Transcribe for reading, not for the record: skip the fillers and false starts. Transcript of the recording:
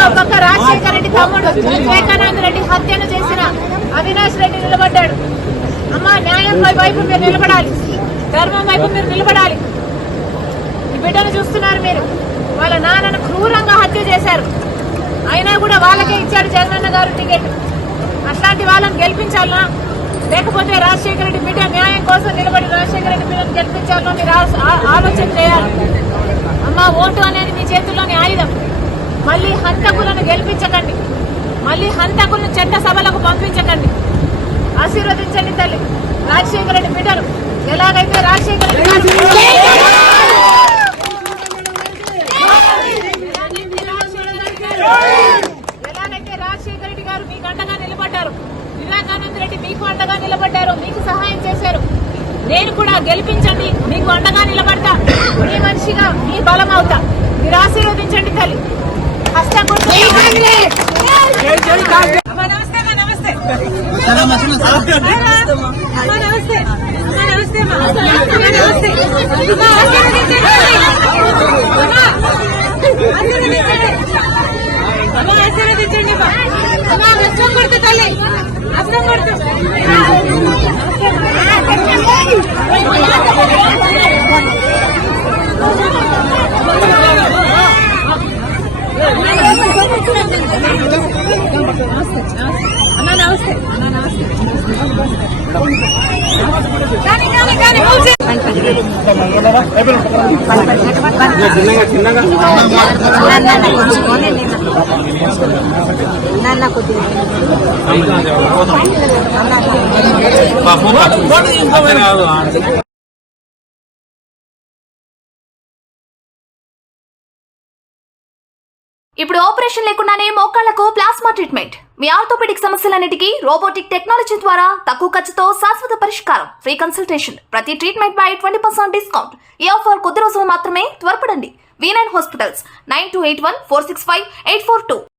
ఇంకో పక్క రాజశేఖర రెడ్డి తమ్ముడు వివేకానంద రెడ్డి హత్యను చేసిన అవినాష్ రెడ్డి నిలబడ్డాడు. అమ్మ న్యాయం వైపు మీరు నిలబడాలి, ధర్మం వైపు మీరు నిలబడాలి. ఈ బిడ్డను చూస్తున్నారు మీరు, వాళ్ళ నాన్నను క్రూరంగా హత్య చేశారు. అయినా కూడా వాళ్ళకే ఇచ్చాడు జగనన్న గారు టికెట్. అట్లాంటి వాళ్ళని గెలిపించాలనా, లేకపోతే రాజశేఖర రెడ్డి బిడ్డ న్యాయం కోసం నిలబడి రాజశేఖర రెడ్డి బిడ్డను గెలిపించాలో మీరు ఆలోచన చేయాలి. అమ్మ ఓటు అనేది మీ చేతుల్లోని ఆయుధం. మళ్ళీ హంతకులను గెలిపించకండి, మళ్ళీ హంతకులను చట్ట సభలకు పంపించకండి. ఆశీర్వదించండి తల్లి రాజశేఖర రెడ్డి బిడ్డను. ఎలాగైతే రాజశేఖర రెడ్డి గారు మీకు అండగా నిలబడ్డారు, వివేకానంద రెడ్డి మీకు అండగా నిలబడ్డారు, మీకు సహాయం చేశారు. నేను కూడా గెలిపించండి, మీకు అండగా నిలబడతా, మీ మనిషిగా మీ బలం అవుతా. మీరు ఆశీర్వదించండి తల్లి. హస్తం ఆశీర్వదించండి. హస్తం కొడుతు తల్లి, హస్తం కొడుతు. అన్నా నమస్తే, అన్నా నమస్తే. ఇప్పుడు ఆపరేషన్ లేకుండానే మోకాళ్లకు ప్లాస్మా ట్రీట్మెంట్. మీ ఆర్థోపెడిక్ సమస్యలన్నిటికీ రోబోటిక్ టెక్నాలజీ ద్వారా తక్కువ ఖర్చుతో శాశ్వత పరిష్కారం. ఫ్రీ కన్సల్టేషన్, ప్రతి ట్రీట్మెంట్ పై 20% డిస్కౌంట్. ఈ ఆఫర్ కొద్ది రోజులు మాత్రమే, త్వరపడండి. V9 hospitals 9281465842.